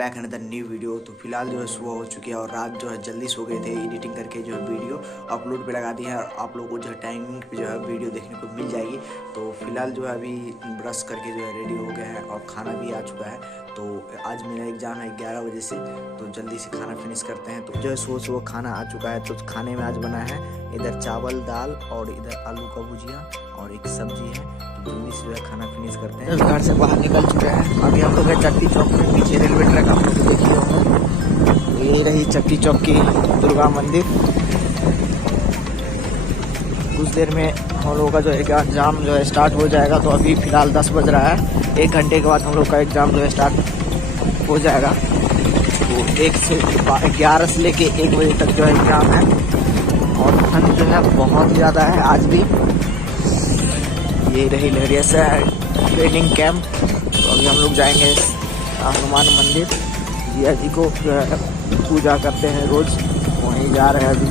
Back another new video. तो फिलहाल जो है सुबह हो चुकी है और रात जो है जल्दी सो गए थे। एडिटिंग करके जो है वीडियो अपलोड पे लगा दी है और आप लोगों को जो है टाइमिंग पे जो है वीडियो देखने को मिल जाएगी। तो फिलहाल जो है अभी ब्रश करके जो है रेडी हो गए हैं और खाना भी आ चुका है। तो आज मेरा एग्ज़ाम है 11 बजे से, तो जल्दी से खाना फिनिश करते हैं। तो जो है सुबह खाना आ चुका है। तो खाने में आज बना है इधर चावल दाल और इधर आलू का भुजिया और एक सब्जी है। तो जल्दी से जो है खाना फिनिश करते हैं। घर से बाहर निकल चुके हैं। अभी हम लोग है चट्टी चौक में, पीछे रेलवे ट्रैक आप लोग देखिए होंगे। यही रही चट्टी चौक की दुर्गा मंदिर। कुछ देर में हम लोगों का जो एग्ज़ाम जो है स्टार्ट हो जाएगा। तो अभी फ़िलहाल 10 बज रहा है। 1 घंटे के बाद हम लोग का एग्ज़ाम जो है स्टार्ट हो जाएगा। तो 1 से 11 से लेके 1 बजे तक जो है एग्ज़ाम है। और ठंड जो है बहुत ज़्यादा है आज भी। ये रही लहरिया से ट्रेनिंग कैंप। तो अभी हम लोग जाएंगे हनुमान मंदिर। जिया जी को जो है पूजा करते हैं रोज़, वहीं जा रहे हैं। अभी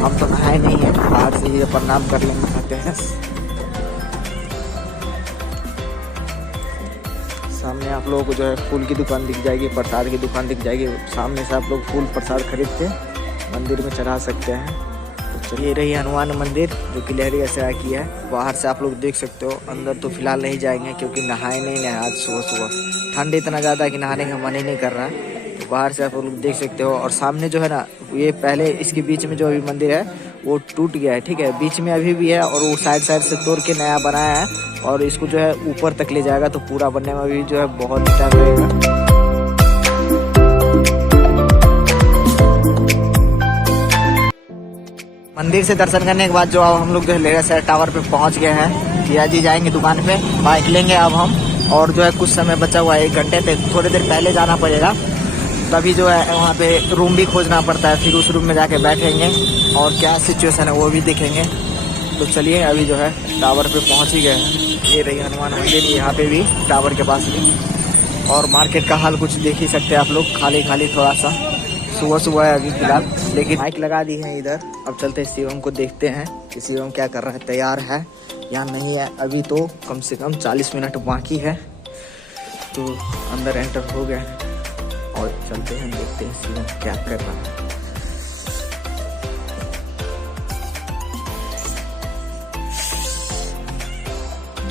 हम तो नहाए नहीं हैं, बाहर से ही प्रणाम कर लेंगे खाते हैं। सामने आप लोगों को जो है फूल की दुकान दिख जाएगी, प्रसाद की दुकान दिख जाएगी। सामने से आप लोग फूल प्रसाद खरीद के मंदिर में चढ़ा सकते हैं। तो ये रही हनुमान मंदिर जो कि लहरिया से की है। बाहर से आप लोग देख सकते हो। अंदर तो फिलहाल नहीं जाएंगे क्योंकि नहाए नहीं है आज सुबह। ठंड इतना ज़्यादा है कि नहाने का मन ही नहीं कर रहा है। तो बाहर से आप लोग देख सकते हो। और सामने जो है ना, ये पहले इसके बीच में जो अभी मंदिर है वो टूट गया है, ठीक है। बीच में अभी भी है और वो साइड से तोड़ के नया बनाया है। और इसको जो है ऊपर तक ले जाएगा। तो पूरा बनने में अभी जो है बहुत टाइम लगेगा। मंदिर से दर्शन करने के बाद जो अब हम लोग जो है लहरिया शहर टावर पे पहुंच गए हैं। जिया जी जाएंगे दुकान पे, बाइक लेंगे अब हम। और जो है कुछ समय बचा हुआ है, 1 घंटे तक, थोड़ी देर पहले जाना पड़ेगा। तभी जो है वहाँ पे रूम भी खोजना पड़ता है। फिर उस रूम में जाके बैठेंगे और क्या सिचुएशन है वो भी देखेंगे। तो चलिए अभी जो है टावर पे पहुँच ही गए हैं। ये रही हनुमान मंदिर, यहाँ पे भी टावर के पास भी। और मार्केट का हाल कुछ देख ही सकते हैं आप लोग, खाली खाली थोड़ा सा। सुबह है अभी फिलहाल, लेकिन बाइक लगा दी है इधर। अब चलते हैं शिवम को देखते हैं कि शिवम क्या कर रहा है, तैयार है या नहीं है। अभी तो कम से कम 40 मिनट बाकी है। तो अंदर एंटर हो गया है और चलते हैं, देखते हैं शिवम क्या कर रहा है।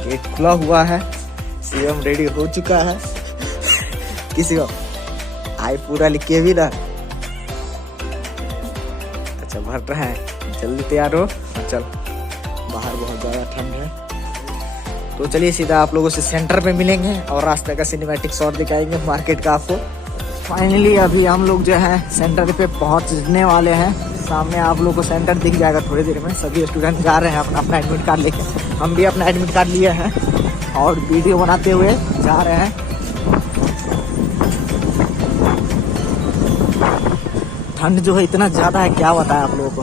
गेट खुला हुआ है, शिवम रेडी हो चुका है। किसी को आई पूरा लिख के भी ना भर रहा है। जल्दी तैयार हो, चल। बाहर बहुत ज़्यादा ठंड है। तो चलिए सीधा आप लोगों से सेंटर पे मिलेंगे और रास्ते का सिनेमैटिक शॉट दिखाएंगे मार्केट का आपको। फाइनली अभी हम लोग जो है सेंटर पे पहुंचने वाले हैं। सामने आप लोगों को सेंटर दिख जाएगा थोड़ी देर में। सभी स्टूडेंट जा रहे हैं अपना अपना एडमिट कार्ड लेके। हम भी अपना एडमिट कार्ड लिए हैं और वीडियो बनाते हुए जा रहे हैं। ठंड जो है इतना ज़्यादा है, क्या बताएं आप लोगों को।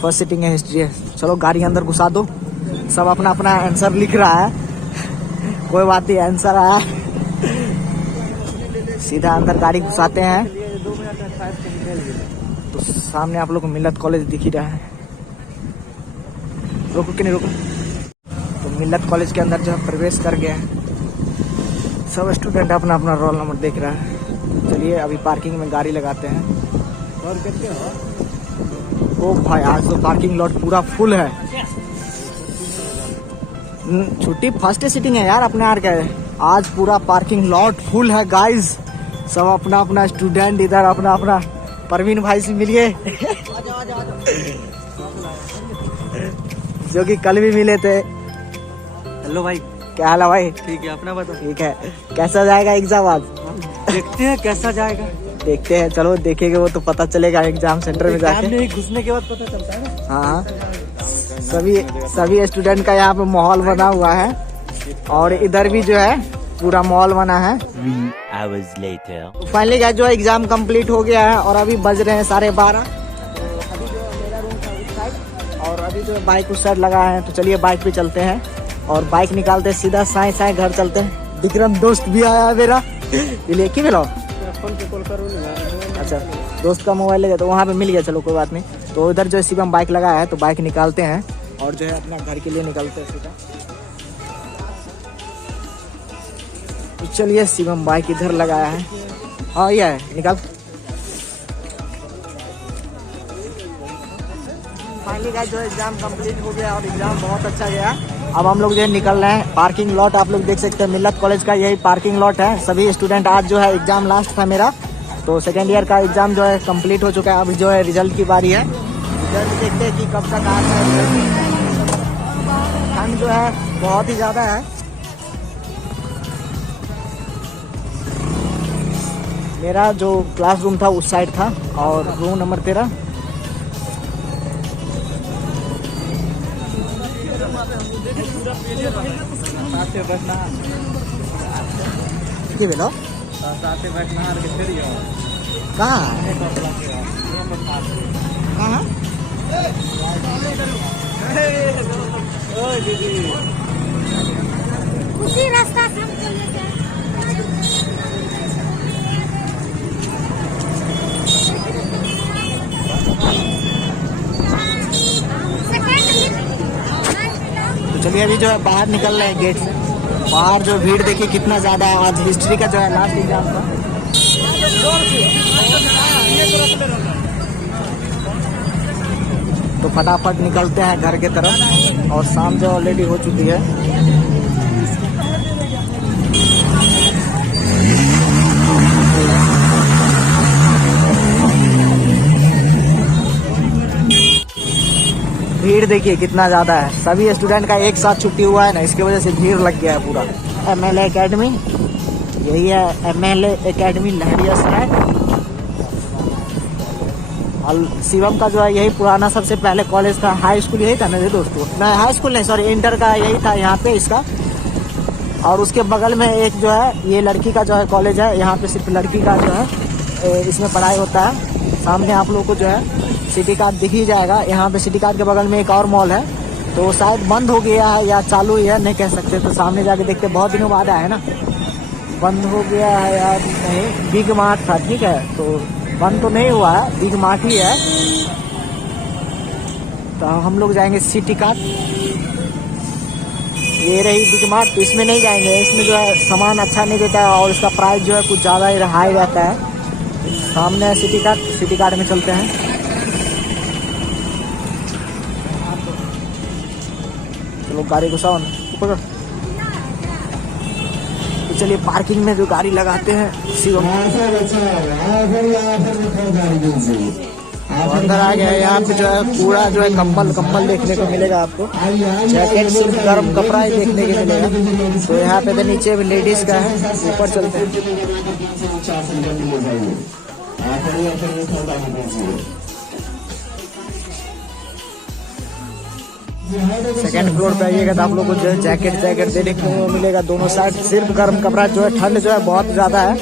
फर्स्ट सिटिंग है, हिस्ट्री है। चलो गाड़ी अंदर घुसा दो। सब अपना अपना आंसर लिख रहा है। कोई बात नहीं, आंसर आया। सीधा अंदर गाड़ी घुसाते हैं। तो सामने आप लोग को मिल्लत कॉलेज दिख ही रहा है। रुको कि नहीं रुको। तो मिल्लत कॉलेज के अंदर जो है प्रवेश कर गया है। सब स्टूडेंट अपना अपना रोल नंबर देख रहा है। चलिए अभी पार्किंग में गाड़ी लगाते हैं। और कितने हो? ओ भाई, आज तो पार्किंग लॉट पूरा फुल है। छुट्टी फर्स्ट सिटिंग है यार अपने यार क्या है। आज पूरा पार्किंग लॉट फुल है गाइस। सब अपना अपना स्टूडेंट इधर अपना अपना। परवीन भाई से मिलिए जो कि कल भी मिले थे। हेलो भाई, क्या हाल है भाई? ठीक है, अपना बताओ। ठीक है। कैसा जाएगा एग्जाम आज? देखते हैं कैसा जाएगा। देखते हैं, चलो देखेंगे, वो तो पता चलेगा एग्जाम सेंटर में जाके। घुसने के बाद पता चलता है ना। हाँ, सभी स्टूडेंट का यहाँ पे माहौल बना हुआ है। और इधर भी जो है पूरा माहौल बना है। फाइनली गाइस जो है एग्जाम कंप्लीट हो गया है और अभी बज रहे हैं 12:30। तो अभी जो मेरा रूम था उस साइड और अभी जो बाइक उस साइड लगा है। तो चलिए बाइक पे चलते हैं और बाइक निकालते हैं, सीधा साए साए घर चलते हैं। विक्रम दोस्त भी आया है मेरा। ये की मिला फोन पे कॉल करो। अच्छा, दोस्त का मोबाइल ले गया तो वहाँ पे मिल गया। चलो कोई बात नहीं। तो इधर जो है शिवम बाइक लगाया है, तो बाइक निकालते हैं और जो है अपना घर के लिए निकलते हैं सीधा। तो चलिए शिवम बाइक इधर लगाया है। हाँ ये है, निकाल। फाइनली गाइस जो है एग्जाम कंप्लीट हो गया और एग्जाम बहुत अच्छा गया। अब हम लोग जो है निकल रहे हैं। पार्किंग लॉट आप लोग देख सकते हैं, मिल्लत कॉलेज का यही पार्किंग लॉट है। सभी स्टूडेंट, आज जो है एग्जाम लास्ट था मेरा, तो सेकेंड ईयर का एग्जाम जो है कंप्लीट हो चुका है। अब जो है रिजल्ट की बारी है। रिजल्ट देखते हैं कि कब तक आता है। ठंड जो है बहुत ही ज़्यादा है। मेरा जो क्लासरूम था उस साइड था और रूम नंबर 13। उसी रास्ता से हम चले गए। तो चलिए अभी जो है बाहर निकल रहे हैं गेट से। बाहर जो भीड़ देखिए कितना ज़्यादा है। आज हिस्ट्री का जो है लास्ट एग्जाम था। तो फटाफट निकलते हैं घर के तरफ और शाम जो ऑलरेडी हो चुकी है। भीड़ देखिए कितना ज़्यादा है। सभी स्टूडेंट का एक साथ छुट्टी हुआ है ना, इसकी वजह से भीड़ लग गया है पूरा। MLA एकेडमी, यही है MLA एकेडमी लहरियासराय। और शिवम का जो है यही पुराना सबसे पहले कॉलेज था। हाई स्कूल यही था मेरे दोस्तों, नहीं हाई स्कूल नहीं, सॉरी इंटर का यही था यहाँ पे इसका। और उसके बगल में एक जो है ये लड़की का जो है कॉलेज है। यहाँ पे सिर्फ लड़की का जो है इसमें पढ़ाई होता है। सामने आप लोगों को जो है सिटी कार्ड दिख ही जाएगा। यहाँ पे सिटी कार्ड के बगल में एक और मॉल है, तो शायद बंद हो गया है या चालू ही है, नहीं कह सकते। तो सामने जाके देखते, बहुत दिनों बाद आया है ना। बंद हो गया है यार, नहीं बिग मार्ट था, ठीक है, तो बंद तो नहीं हुआ है, बिग मार्ट ही है। तो हम लोग जाएंगे सिटी कार्ड। ये रही बिग मार्ट, इसमें नहीं जाएंगे, इसमें जो है सामान अच्छा नहीं देता है और इसका प्राइस जो है कुछ ज़्यादा ही हाई रहता है। सामने है सिटी कार्ड, सिटी कार्ड में चलते हैं। चलो गाड़ी घुसाओ ना, पकड़। तो चलिए पार्किंग में जो गाड़ी लगाते हैं शिवम। अंदर आ गया है। यहाँ पे जो है पूरा जो है कंबल देखने को मिलेगा आपको। जैकेट सिर्फ गर्म कपड़ा ही देखने को मिलेगा। तो यहाँ पे तो नीचे भी लेडीज का है। ऊपर चलते हैं। सेकेंड फ्लोर पे आइएगा तो आप लोग को जो है जैकेट देखने को मिलेगा। दोनों साइड सिर्फ गर्म कपड़ा, जो है ठंड जो है बहुत ज़्यादा है।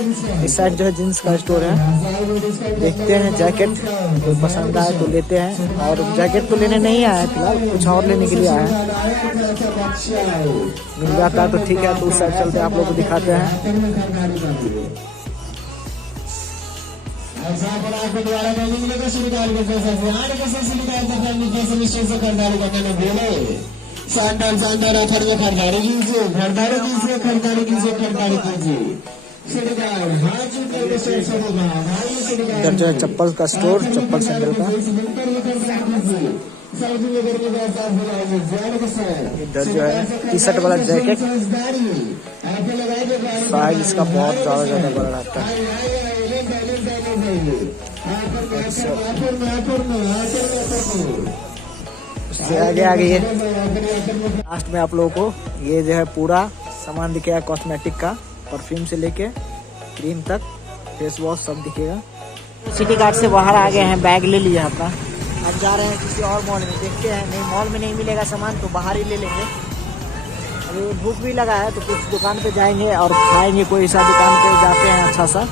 इस साइड जो है जींस का स्टोर है। देखते हैं जैकेट, कोई पसंद आए तो लेते हैं। और जैकेट तो लेने नहीं आया है फिलहाल, कुछ और लेने के लिए आया है। मिल जाता है तो ठीक है। तो उस साइड चलते हैं, आप लोग को दिखाते हैं। शानदार ऑफर में खरीदारी कीजिए, खरीदारी कीजिए। इधर जो है चप्पल का स्टोर, चप्पल सैंडल का। इधर जो है टी शर्ट वाला जैकेट, साइज इसका बहुत ज़्यादा बड़ा रहता है। उससे आगे ये लास्ट में आप लोगों को ये जो है पूरा सामान दिखेगा कॉस्मेटिक का, परफ्यूम से लेके क्रीम तक, फेस वॉश सब दिखेगा। सिटी कार्ड से बाहर आ गए हैं, बैग ले लिया अपना। अब जा रहे हैं किसी और मॉल में, देखते हैं। नहीं मॉल में नहीं मिलेगा सामान तो बाहर ही ले लेंगे। अभी भूख भी लगा है तो कुछ दुकान पे जाएंगे और खाएंगे। कोई सा दुकान पे जाते हैं अच्छा सा,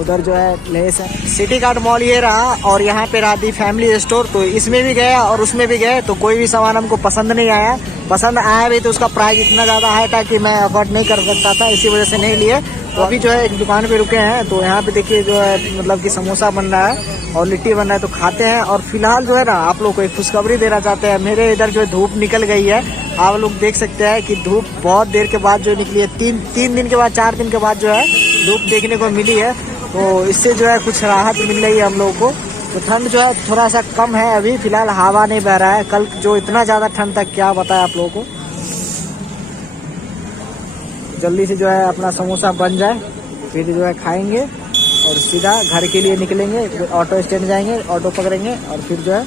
उधर जो है लेस है। सिटी कार्ड मॉल ये रहा और यहाँ पे रहा दी फैमिली स्टोर। तो इसमें भी गया और उसमें भी गए तो कोई भी सामान हमको पसंद नहीं आया। पसंद आया भी तो उसका प्राइस इतना ज़्यादा है था कि मैं अफोर्ड नहीं कर सकता था, इसी वजह से नहीं लिए। तो अभी जो है एक दुकान पे रुके हैं, तो यहाँ पे देखिए जो है मतलब कि समोसा बन रहा है और लिट्टी बन रहा है, तो खाते हैं। और फिलहाल जो है ना आप लोग को एक खुशखबरी देना चाहते हैं, मेरे इधर जो है धूप निकल गई है। आप लोग देख सकते हैं कि धूप बहुत देर के बाद जो निकली है, तीन दिन के बाद 4 दिन के बाद जो है धूप देखने को मिली है। तो इससे जो है कुछ राहत मिल रही है हम लोगों को। तो ठंड जो है थोड़ा सा कम है अभी फिलहाल, हवा नहीं बह रहा है। कल जो इतना ज़्यादा ठंड था क्या बताया आप लोगों को। जल्दी से जो है अपना समोसा बन जाए, फिर जो है खाएंगे और सीधा घर के लिए निकलेंगे। ऑटो स्टैंड जाएंगे, ऑटो पकड़ेंगे और फिर जो है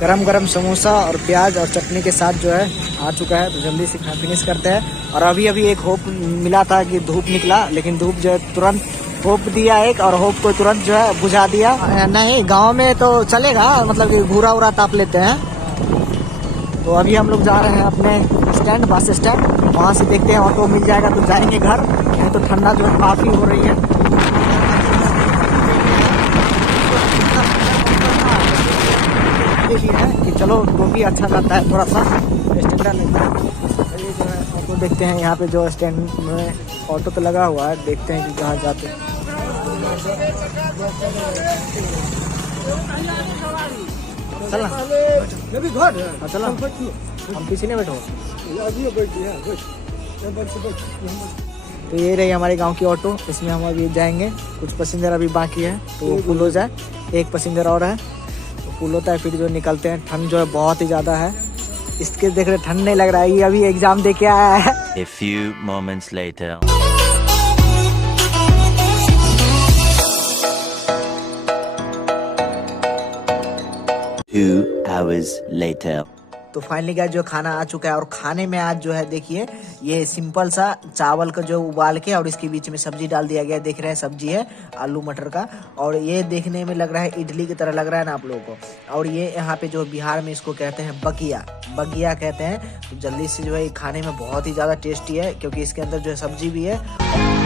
गरम गरम समोसा और प्याज और चटनी के साथ जो है आ चुका है। तो जल्दी से फिनिश करते हैं। और अभी एक होप मिला था कि धूप निकला, लेकिन धूप जो है तुरंत होप दिया एक, और होप को तुरंत जो है बुझा दिया। नहीं गांव में तो चलेगा, मतलब कि घूरा उरा ताप लेते हैं। तो अभी हम लोग जा रहे हैं अपने स्टैंड, बस स्टैंड, वहाँ से देखते हैं ऑटो मिल जाएगा तो जाएंगे घर। नहीं तो ठंडा जो है काफ़ी हो रही है। ये भी है कि चलो वो भी अच्छा लगता है, थोड़ा सा स्टैंडर्ड लगता है। चलिए जो है ऑटो देखते हैं, यहाँ पे जो स्टैंड में ऑटो तो लगा हुआ है, देखते हैं कि कहाँ जाते हैं। चलना चला, हम पीछे नहीं बैठो। तो ये रही हमारे गांव की ऑटो, इसमें हम अभी जाएंगे। कुछ पैसेंजर अभी बाकी है तो वो फुल हो जाए, एक पैसेंजर और है तो फुल होता है, फिर जो निकलते हैं। ठंड जो है बहुत ही ज़्यादा है, इसके देख रहे ठंड नहीं लग रहा है। ये अभी एग्जाम दे के आया है। A few moments later. 2 hours later. तो फाइनली गाइस जो खाना आ चुका है, और खाने में आज जो है देखिए ये सिंपल सा चावल का जो उबाल के और इसके बीच में सब्जी डाल दिया गया। देख रहे हैं सब्जी है आलू मटर का, और ये देखने में लग रहा है इडली की तरह लग रहा है ना आप लोगों को। और ये यहाँ पे जो बिहार में इसको कहते हैं बगिया, बगिया कहते हैं। तो जल्दी से जो है खाने में बहुत ही ज़्यादा टेस्टी है, क्योंकि इसके अंदर जो है सब्जी भी है।